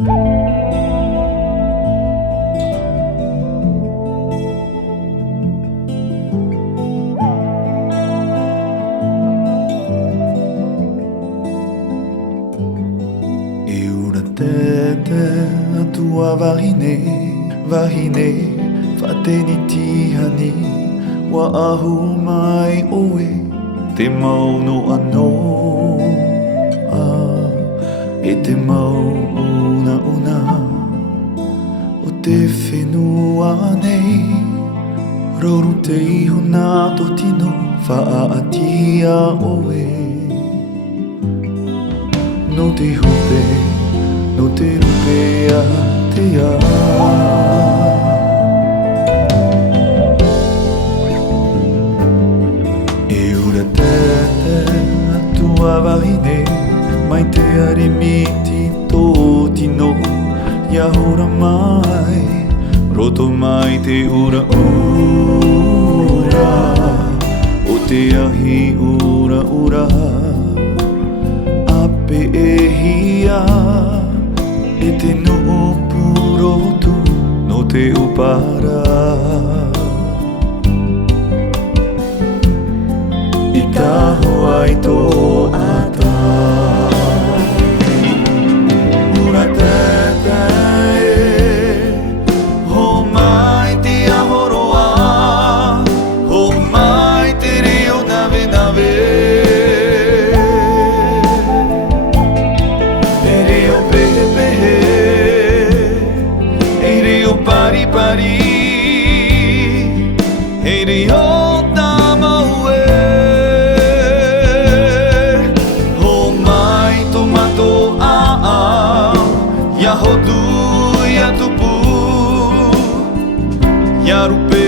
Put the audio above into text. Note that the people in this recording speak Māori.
a tua wahine whateni tihani wa ahu mai oe te mau no ano e te mau una o te whenua nei roru te iho nā to tino whaatia oe no te hope no te rupe a te a e ura tete a tua wahine mai te arimiti tō tino ia hora mai roto mai te ura ura o te ahi ura ura ape e hia e te nuu purotu no te upara i taho ai tō ata ura tete ho mai te ahoroa ho mai te reo nave nave pari pari hei reo tamau ho mai tomato ia hotu ia tupu ia rupe